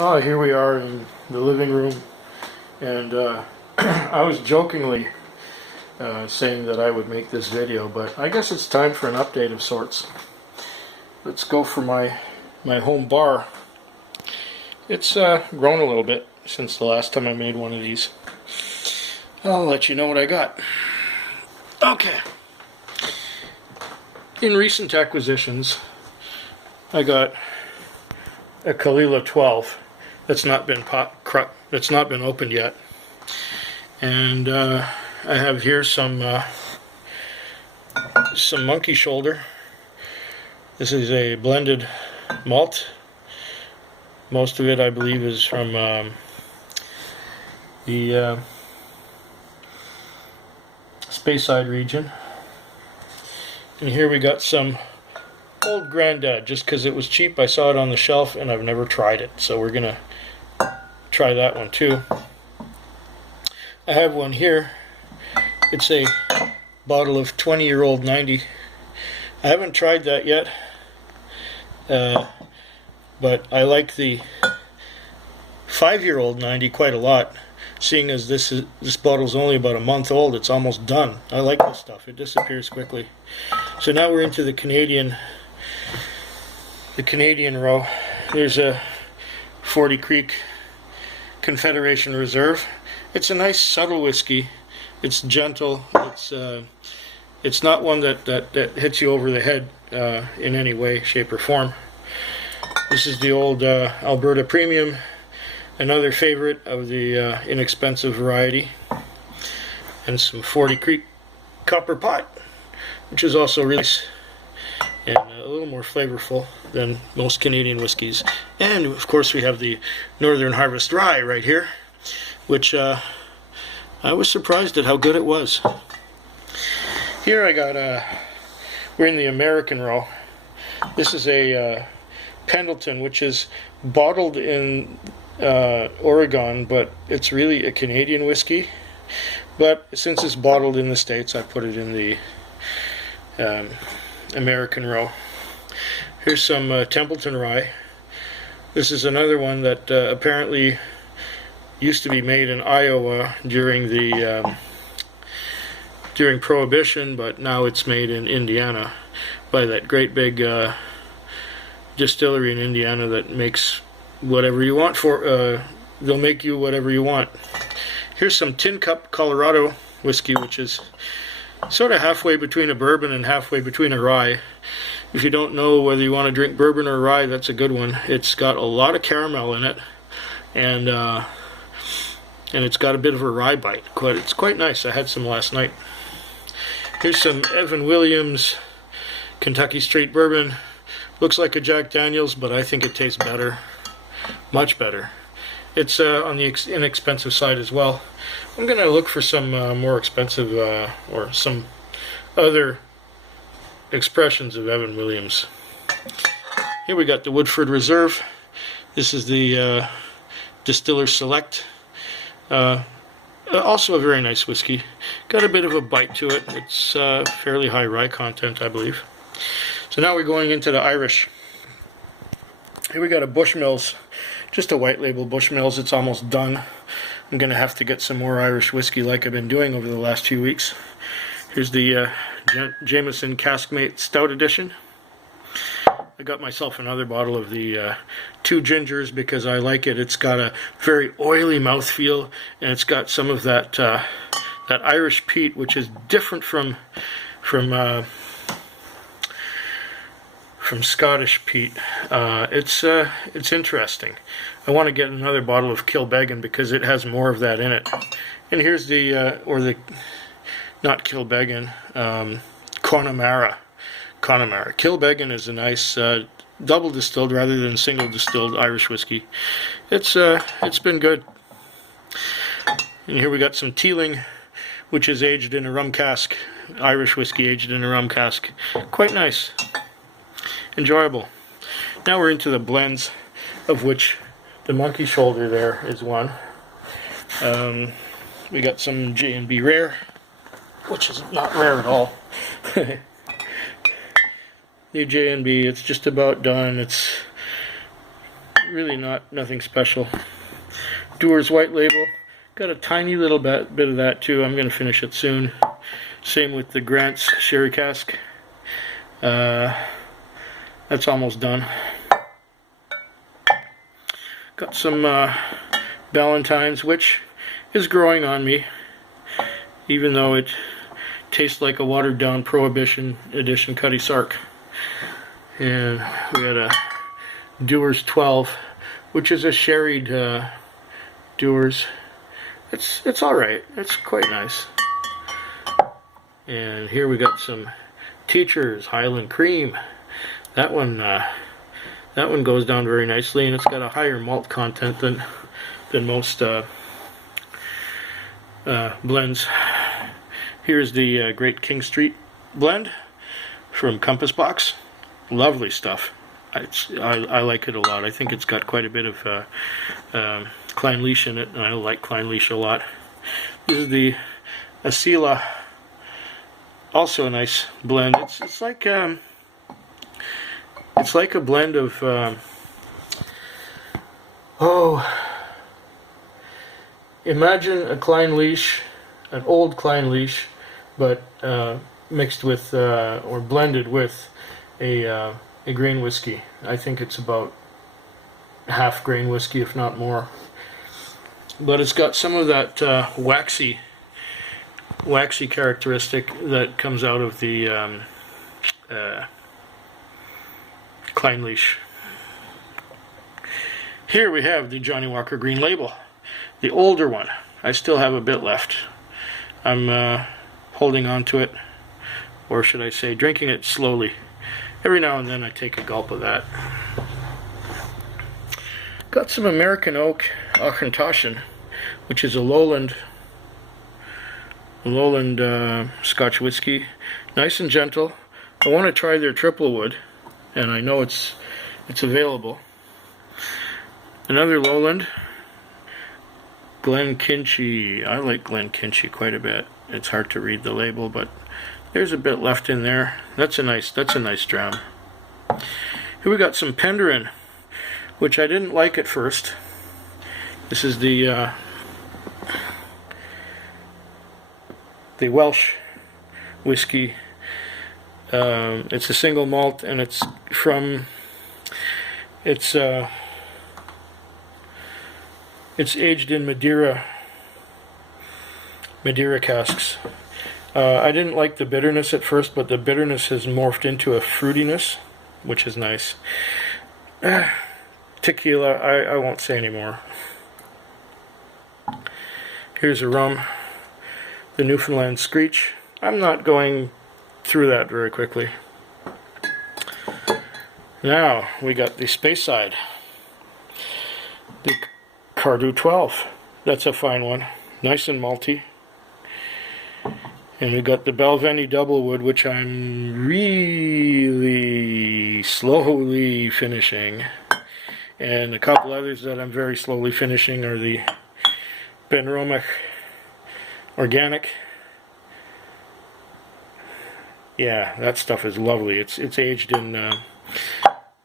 Oh, here we are in the living room, and I was jokingly saying that I would make this video, but I guess it's time for an update of sorts. Let's go for my home bar. It's grown a little bit since the last time I made one of these. I'll let you know what I got. Okay. In recent acquisitions, I got a Kalila 12 that's not been opened yet, and I have here some monkey shoulder. This is a blended malt. Most of it, I believe, is from the Speyside region. And here we got some Old Grandad, just because it was cheap. I saw it on the shelf and I've never tried it, so we're gonna try that one too. I have one here. It's a bottle of 20-year-old 90. I haven't tried that yet, but I like the 5-year-old 90 quite a lot. Seeing as this bottle's only about a month old, it's almost done. I like this stuff. It disappears quickly. So now we're into the Canadian row. There's a 40 Creek Confederation Reserve. It's a nice subtle whiskey. It's gentle. It's not one that hits you over the head in any way, shape, or form. This is the old Alberta Premium, another favorite of the inexpensive variety, and some 40 Creek Copper Pot, which is also really nice and a little more flavorful than most Canadian whiskeys. And of course we have the Northern Harvest Rye right here, which I was surprised at how good it was. Here I got we're in the American row. This is a Pendleton, which is bottled in Oregon, but it's really a Canadian whiskey. But since it's bottled in the States, I put it in the American row. Here's some Templeton Rye. This is another one that apparently used to be made in Iowa during Prohibition, but now it's made in Indiana by that great big distillery in Indiana that makes whatever you want for. They'll make you whatever you want. Here's some Tin Cup Colorado whiskey, which is sort of halfway between a bourbon and halfway between a rye. If you don't know whether you want to drink bourbon or rye, that's a good one. It's got a lot of caramel in it, and it's got a bit of a rye bite. It's quite nice. I had some last night. Here's some Evan Williams Kentucky Straight Bourbon. Looks like a Jack Daniels, but I think it tastes better, much better. It's on the inexpensive side as well. I'm going to look for some more expensive or some other expressions of Evan Williams. Here we got the Woodford Reserve. This is the Distiller Select. Also a very nice whiskey. Got a bit of a bite to it. It's fairly high rye content, I believe. So now we're going into the Irish. Here we got a Bushmills. Just a white label Bushmills. It's almost done. I'm going to have to get some more Irish whiskey like I've been doing over the last few weeks. Here's the Jameson Caskmate Stout Edition. I got myself another bottle of the Two Gingers because I like it. It's got a very oily mouthfeel, and it's got some of that that Irish peat, which is different from Scottish peat. It's interesting. I want to get another bottle of Kilbeggan because it has more of that in it. And here's the not Kilbeggan, Connemara. Kilbeggan is a nice double distilled rather than single distilled Irish whiskey. It's been good. And here we got some Teeling, which is aged in a rum cask. Irish whiskey aged in a rum cask. Quite nice. Enjoyable. Now we're into the blends, of which the Monkey Shoulder there is one. We got some J&B Rare, which is not rare at all. New J&B, it's just about done. It's really nothing special. Dewar's White Label. Got a tiny little bit of that too. I'm going to finish it soon. Same with the Grant's Sherry Cask. That's almost done. Got some Ballantines, which is growing on me, even though it tastes like a watered down Prohibition edition Cutty Sark. And we had a Dewar's 12, which is a sherried Dewar's. It's alright. It's quite nice. And here we got some Teacher's Highland Cream. That one goes down very nicely, and it's got a higher malt content than most blends. Here's the Great King Street blend from Compass Box. Lovely stuff. I like it a lot. I think it's got quite a bit of Clynelish in it, and I like Clynelish a lot. This is the Asila, also a nice blend. It's like a blend of imagine a Clynelish, an old Clynelish, but mixed with or blended with a grain whiskey. I think it's about half grain whiskey, if not more. But it's got some of that waxy characteristic that comes out of the Clynelish. Here we have the Johnnie Walker Green Label, the older one. I still have a bit left. I'm holding on to it, or should I say drinking it slowly. Every now and then I take a gulp of that. Got some American Oak Auchentoshan, which is a lowland Scotch whiskey. Nice and gentle. I want to try their triple wood, and I know it's available. Another lowland, Glenkinchie. I like Glenkinchie quite a bit. It's hard to read the label, but there's a bit left in there. That's a nice dram. Here we got some Penderyn, which I didn't like at first. This is the Welsh whiskey. It's a single malt, and it's aged in Madeira casks. I didn't like the bitterness at first, but the bitterness has morphed into a fruitiness, which is nice. Tequila, I won't say anymore. Here's a rum, the Newfoundland Screech. I'm not going through that very quickly. Now we got the Speyside, the Cardew 12. That's a fine one, nice and malty. And we got the Balvenie Doublewood, which I'm really slowly finishing. And a couple others that I'm very slowly finishing are the Benromach Organic. Yeah, that stuff is lovely. It's aged in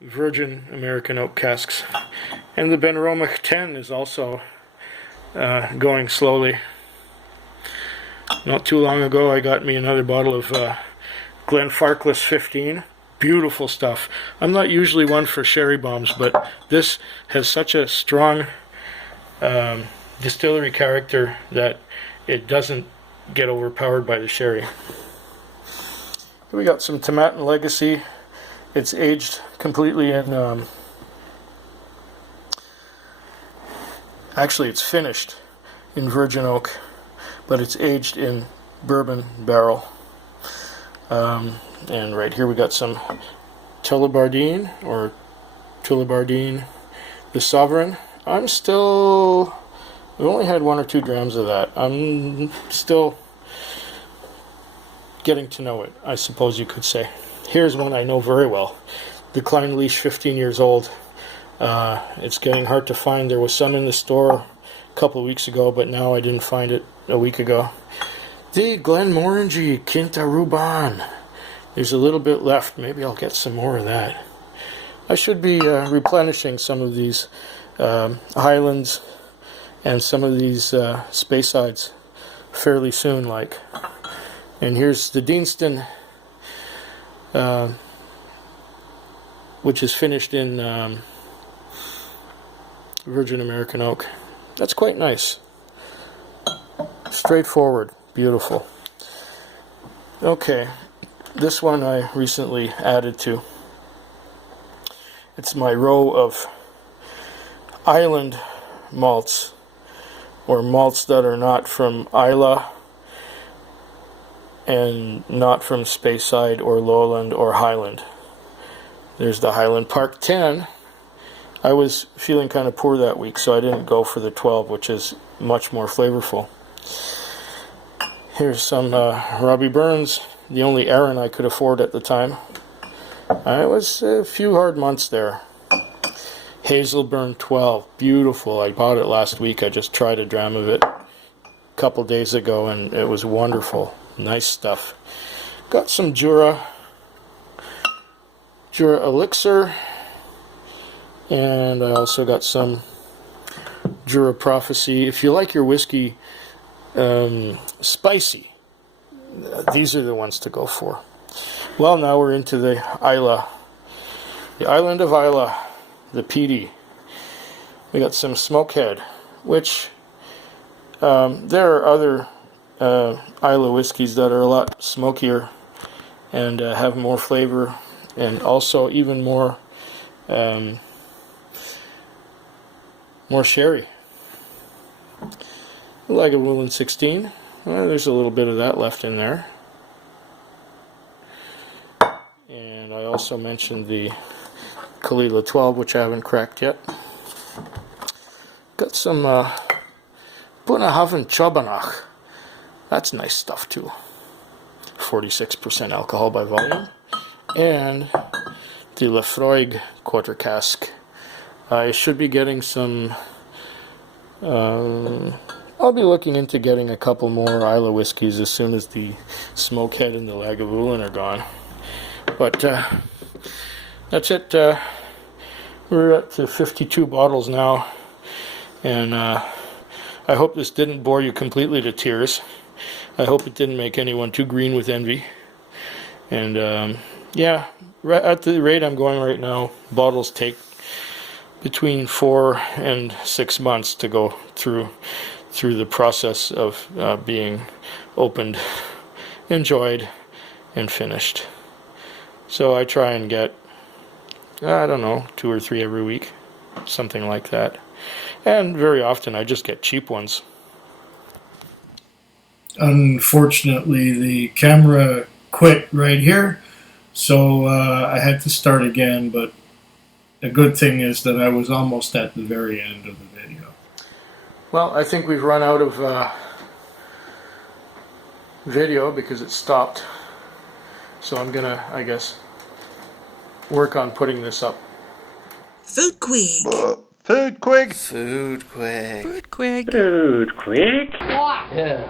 virgin American oak casks. And the Benromach 10 is also going slowly. Not too long ago I got me another bottle of Glenfarclas 15. Beautiful stuff. I'm not usually one for sherry bombs, but this has such a strong distillery character that it doesn't get overpowered by the sherry. Here we got some Tomatin Legacy. It's aged completely in actually it's finished in virgin oak, but it's aged in bourbon barrel. And right here we got some Tullibardine, the Sovereign. We've only had 1 or 2 grams of that. I'm still getting to know it, I suppose you could say. Here's one I know very well, the Clynelish 15 years old. It's getting hard to find. There was some in the store a couple of weeks ago, but now I didn't find it a week ago. The Glenmorangie Quinta Ruban. There's a little bit left. Maybe I'll get some more of that. I should be replenishing some of these Highlands and some of these Speysides fairly soon, like. And here's the Deanston, which is finished in Virgin American Oak. That's quite nice. Straightforward, beautiful. Okay, this one I recently added to. It's my row of island malts, or malts that are not from Islay and not from Speyside or Lowland or Highland. There's the Highland Park 10. I was feeling kind of poor that week, so I didn't go for the 12, which is much more flavorful. Here's some Robbie Burns, the only Aaron I could afford at the time. It was a few hard months there. Hazelburn 12, beautiful. I bought it last week. I just tried a dram of it a couple days ago, and it was wonderful. Nice stuff. Got some Jura Elixir, and I also got some Jura Prophecy. If you like your whiskey spicy, these are the ones to go for. Well, now we're into the Islay, the island of Islay, the Peaty. We got some Smokehead, which there are other Islay whiskeys that are a lot smokier and have more flavor, and also even more sherry. Lagavulin 16. Well, there's a little bit of that left in there. And I also mentioned the Kalila 12, which I haven't cracked yet. Got some Bunnahavn Chobanach. That's nice stuff too. 46% alcohol by volume. And the Lefroig quarter cask. I should be getting some... I'll be looking into getting a couple more Islay whiskeys as soon as the Smokehead and the Lagavulin are gone. But that's it. We're up to 52 bottles now, and I hope this didn't bore you completely to tears. I hope it didn't make anyone too green with envy. And yeah, at the rate I'm going right now, bottles take between 4 and 6 months to go through the process of being opened, enjoyed, and finished. So I try and get, I don't know, 2 or 3 every week, something like that. And very often I just get cheap ones. Unfortunately, the camera quit right here, so I had to start again, but the good thing is that I was almost at the very end of the video. Well, I think we've run out of video because it stopped. So I'm gonna, I guess, work on putting this up. Food Quig. Food Quig. Food Quig. Food Quig. Food Quig. Yeah.